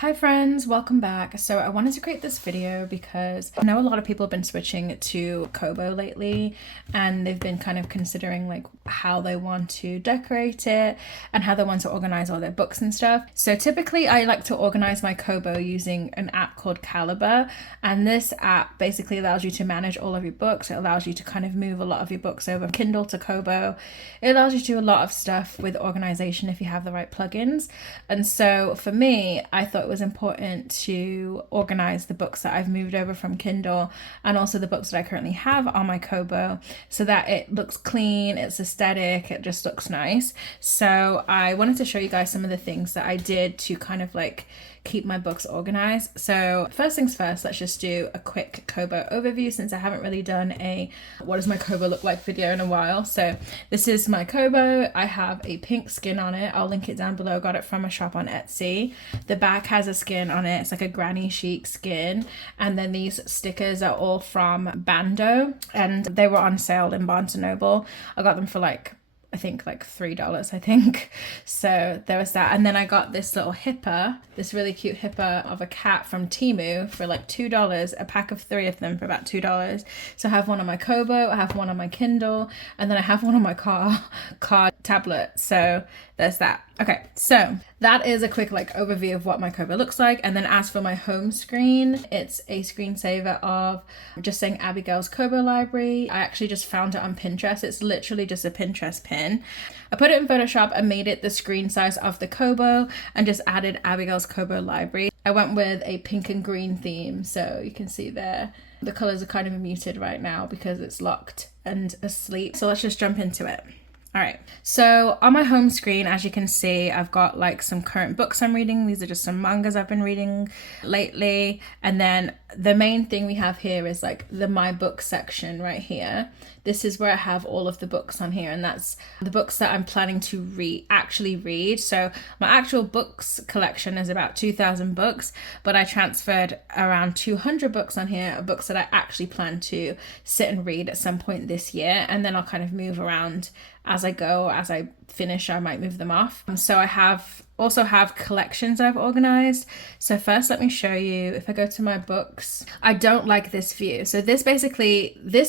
Hi friends, welcome back. So I wanted to create this video because I know a lot of people have been switching to Kobo lately and they've been kind of considering like how they want to decorate it and how they want to organize all their books and stuff. So typically I like to organize my Kobo using an app called Calibre, and this app basically allows you to manage all of your books. It allows you to kind of move a lot of your books over Kindle to Kobo. It allows you to do a lot of stuff with organization if you have the right plugins. And so for me, I thought it was important to organize the books that I've moved over from Kindle and also the books that I currently have on my Kobo so that it looks clean, it's aesthetic, it just looks nice. So I wanted to show you guys some of the things that I did to kind of like keep my books organized. So first things first, let's just do a quick Kobo overview since I haven't really done a what does my Kobo look like video in a while. So this is my Kobo. I have a pink skin on it. I'll link it down below. Got it from a shop on Etsy. The back has a skin on it. It's like a granny chic skin. And then these stickers are all from Bando and they were on sale in Barnes & Noble. I got them for I think like $3, I think. So there was that. And then I got this little hipper, this really cute hipper of a cat from Temu for like $2, a pack of 3 of them for about $2. So I have one on my Kobo, I have one on my Kindle, and then I have one on my car tablet. So there's that. Okay, so that is a quick like overview of what my Kobo looks like. And then as for my home screen, it's a screensaver of just saying Abigail's Kobo Library. I actually just found it on Pinterest. It's literally just a Pinterest pin. I put it in Photoshop and made it the screen size of the Kobo and just added Abigail's Kobo Library. I went with a pink and green theme, so you can see there. The colors are kind of muted right now because it's locked and asleep. So let's just jump into it. All right, so on my home screen, as you can see, I've got like some current books I'm reading. These are just some mangas I've been reading lately. And then the main thing we have here is like the My Book section right here. This is where I have all of the books on here, and that's the books that I'm planning to actually read. So my actual books collection is about 2,000 books, but I transferred around 200 books on here, books that I actually plan to sit and read at some point this year, and then I'll kind of move around as I go. As I finish, I might move them off. So I also have collections I've organized. So first, let me show you. If I go to my books, I don't like this view. So this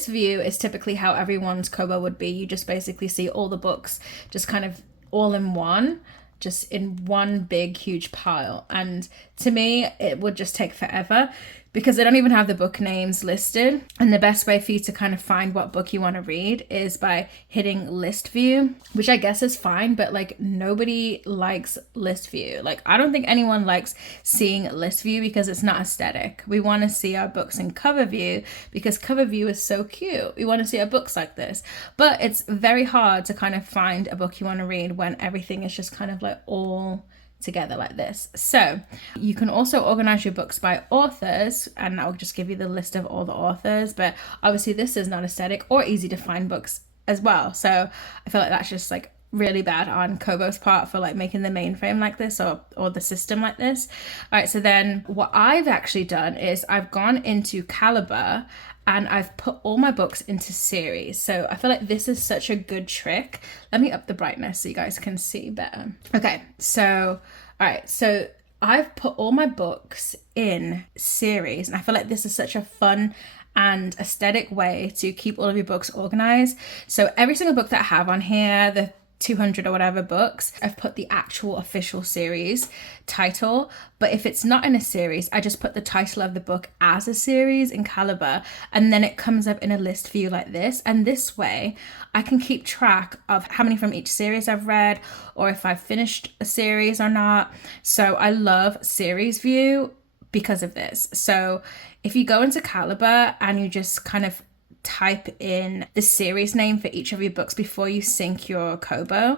view is typically how everyone's Kobo would be. You just basically see all the books just kind of all in one, just in one big huge pile. And to me, it would just take forever because they don't even have the book names listed. And the best way for you to kind of find what book you want to read is by hitting list view, which I guess is fine, but like nobody likes list view. Like I don't think anyone likes seeing list view because it's not aesthetic. We want to see our books in cover view because cover view is so cute. We want to see our books like this, but it's very hard to kind of find a book you want to read when everything is just kind of like all together like this. So you can also organize your books by authors, and I'll just give you the list of all the authors, but obviously this is not aesthetic or easy to find books as well. So I feel like that's just like really bad on Kobo's part for like making the mainframe like this or the system like this. All right, so then what I've actually done is I've gone into Calibre and I've put all my books into series. So I feel like this is such a good trick. Let me up the brightness so you guys can see better. Okay, so, all right, so I've put all my books in series, and I feel like this is such a fun and aesthetic way to keep all of your books organized. So every single book that I have on here, the 200 or whatever books, I've put the actual official series title. But if it's not in a series, I just put the title of the book as a series in Calibre, and then it comes up in a list view like this. And this way I can keep track of how many from each series I've read, or if I've finished a series or not. So I love series view because of this. So if you go into Calibre and you just kind of type in the series name for each of your books before you sync your Kobo,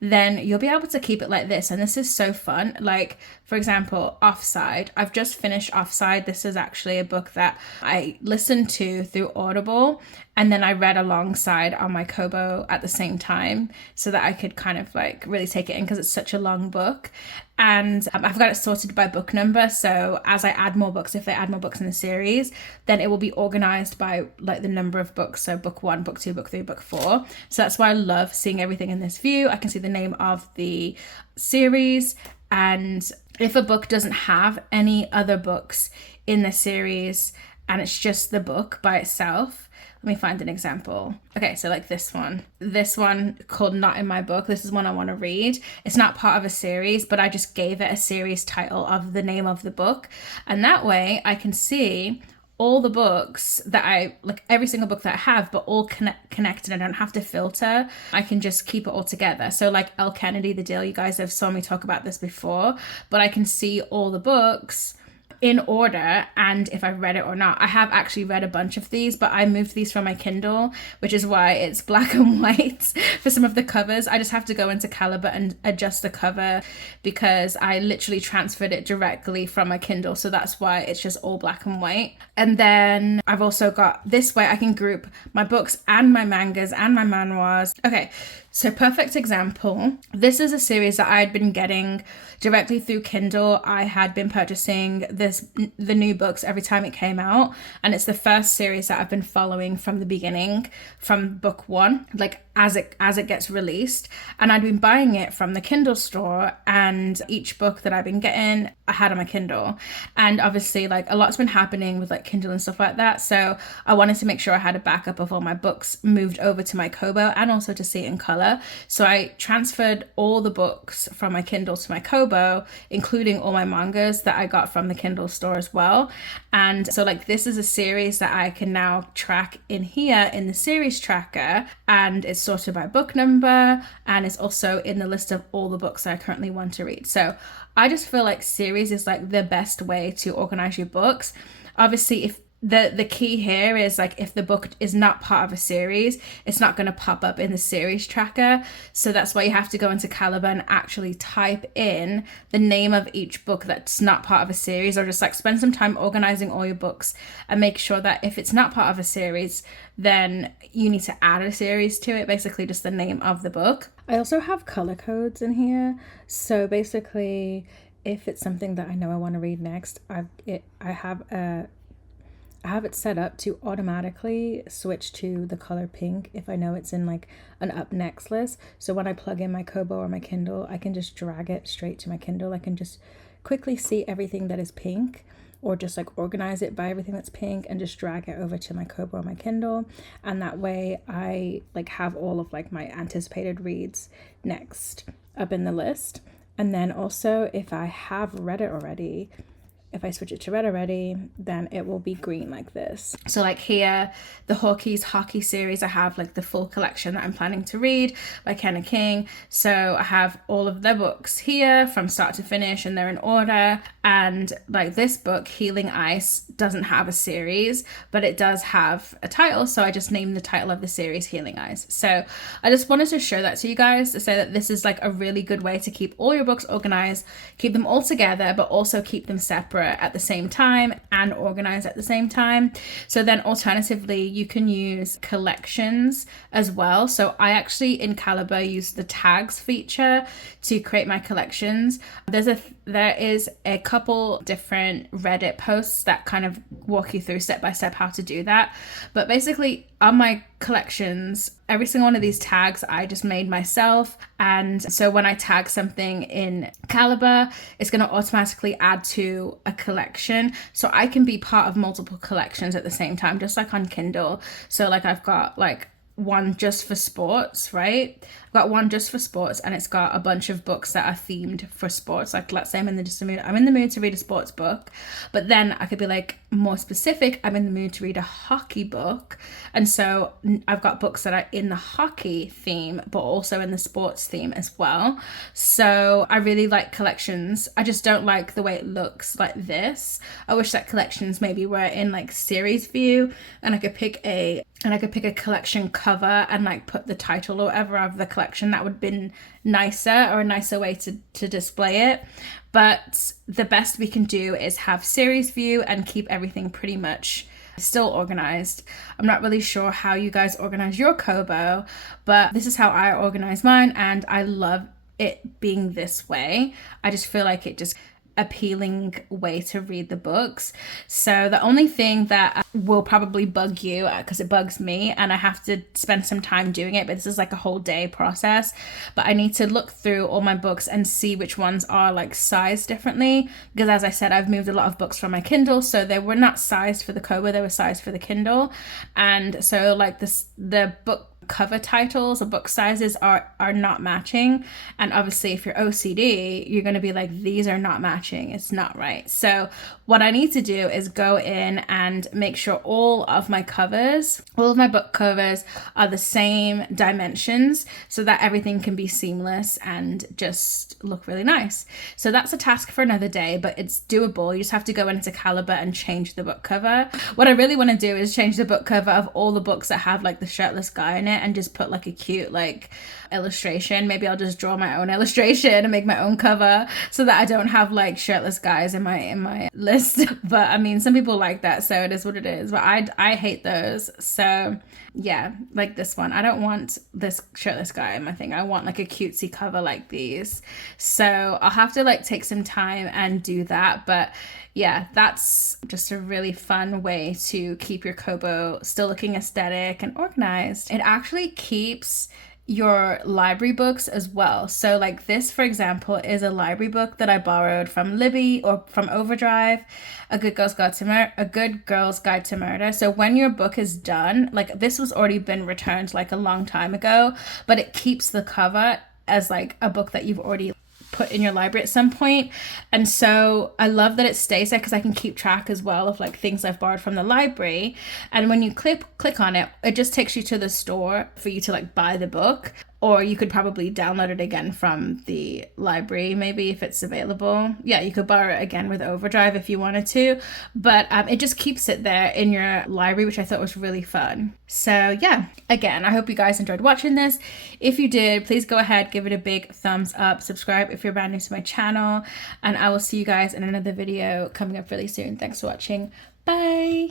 then you'll be able to keep it like this. And this is so fun. Like, for example, Offside. I've just finished Offside. This is actually a book that I listened to through Audible, and then I read alongside on my Kobo at the same time so that I could kind of like really take it in because it's such a long book. And I've got it sorted by book number. So as I add more books, if they add more books in the series, then it will be organized by like the number of books. So book 1, book 2, book 3, book 4. So that's why I love seeing everything in this view. I can see the name of the series And if a book doesn't have any other books in the series and it's just the book by itself, let me find an example. Okay, so like this one called Not in My Book. This is one I want to read. It's not part of a series, but I just gave it a series title of the name of the book. And that way I can see all the books that I, like every single book that I have, but all connected. I don't have to filter. I can just keep it all together. So like Elle Kennedy, The Deal, you guys have saw me talk about this before, but I can see all the books in order and if I've read it or not. I have actually read a bunch of these, but I moved these from my Kindle, which is why it's black and white for some of the covers. I just have to go into Calibre and adjust the cover because I literally transferred it directly from my Kindle, so that's why it's just all black and white. And then I've also got this way I can group my books and my mangas and my manhwas. Okay, so perfect example. This is a series that I had been getting directly through Kindle. I had been purchasing the new books every time it came out, and it's the first series that I've been following from the beginning, from book one, like as it gets released. And I'd been buying it from the Kindle store, and each book that I've been getting I had on my Kindle. And obviously like a lot's been happening with like Kindle and stuff like that, so I wanted to make sure I had a backup of all my books moved over to my Kobo and also to see it in color. So I transferred all the books from my Kindle to my Kobo, including all my mangas that I got from the Kindle store as well. And so like this is a series that I can now track in here in the series tracker, and it's sorted by book number, and it's also in the list of all the books that I currently want to read. So I just feel like series is like the best way to organize your books. Obviously, if the key here is like if the book is not part of a series, it's not going to pop up in the series tracker. So that's why you have to go into Calibre and actually type in the name of each book that's not part of a series, or just like spend some time organizing all your books and make sure that if it's not part of a series, then you need to add a series to it, basically just the name of the book. I also have color codes in here. So basically if it's something that I know I want to read next, I have it set up to automatically switch to the color pink if I know it's in like an up next list. So when I plug in my Kobo or my Kindle, I can just drag it straight to my Kindle. I can just quickly see everything that is pink, or just like organize it by everything that's pink and just drag it over to my Kobo or my Kindle. And that way I like have all of like my anticipated reads next up in the list. And then also if I have read it already, if I switch it to read already, then it will be green like this. So like here, the Hawkeyes Hockey series, I have like the full collection that I'm planning to read by Kenna King. So I have all of their books here from start to finish, and they're in order. And like this book, Healing Ice, doesn't have a series, but it does have a title. So I just named the title of the series Healing Ice. So I just wanted to show that to you guys to say that this is like a really good way to keep all your books organized, keep them all together, but also keep them separate at the same time and organize at the same time. So then alternatively you can use collections as well. So I actually in Calibre use the tags feature to create my collections. There is a couple different Reddit posts that kind of walk you through step by step how to do that, but basically on my collections, every single one of these tags I just made myself. And so when I tag something in Calibre, it's going to automatically add to a collection. So I can be part of multiple collections at the same time, just like on Kindle. So like I've got like one just for sports, right? I've got one just for sports, and it's got a bunch of books that are themed for sports. Like let's say I'm in the mood to read a sports book, but then I could be like more specific, I'm in the mood to read a hockey book, and so I've got books that are in the hockey theme but also in the sports theme as well. So I really like collections. I just don't like the way it looks like this. I wish that collections maybe were in like series view, and I could pick a collection cover and like put the title or whatever of the collection. That would have been nicer, or a nicer way to display it. But the best we can do is have series view and keep everything pretty much still organized. I'm not really sure how you guys organize your Kobo, but this is how I organize mine, and I love it being this way. I just feel like it just appealing way to read the books. So the only thing that will probably bug you, because it bugs me and I have to spend some time doing it, but this is like a whole day process, but I need to look through all my books and see which ones are like sized differently, because as I said, I've moved a lot of books from my Kindle, so they were not sized for the Kobo, they were sized for the Kindle. And so like the book cover titles or book sizes are not matching, and obviously if you're OCD, you're going to be like, these are not matching, it's not right. So what I need to do is go in and make sure all of my book covers are the same dimensions, so that everything can be seamless and just look really nice. So that's a task for another day, but it's doable. You just have to go into Calibre and change the book cover. What I really want to do is change the book cover of all the books that have like the shirtless guy in it, and just put like a cute like illustration. Maybe I'll just draw my own illustration and make my own cover so that I don't have like shirtless guys in my list. But I mean, some people like that, so it is what it is. But I hate those. So yeah, like this one, I don't want this shirtless guy in my thing. I want like a cutesy cover like these. So I'll have to like take some time and do that. But yeah, that's just a really fun way to keep your Kobo still looking aesthetic and organized. It actually keeps your library books as well. So like this, for example, is a library book that I borrowed from Libby or from Overdrive, A Good Girl's Guide to Murder. So when your book is done, like this was already been returned like a long time ago, but it keeps the cover as like a book that you've already put in your library at some point. And so I love that it stays there, because I can keep track as well of like things I've borrowed from the library. And when you click on it, it just takes you to the store for you to like buy the book, or you could probably download it again from the library, maybe if it's available. Yeah, you could borrow it again with Overdrive if you wanted to, but it just keeps it there in your library, which I thought was really fun. So yeah, again, I hope you guys enjoyed watching this. If you did, please go ahead, give it a big thumbs up, subscribe if you're brand new to my channel, and I will see you guys in another video coming up really soon. Thanks for watching. Bye.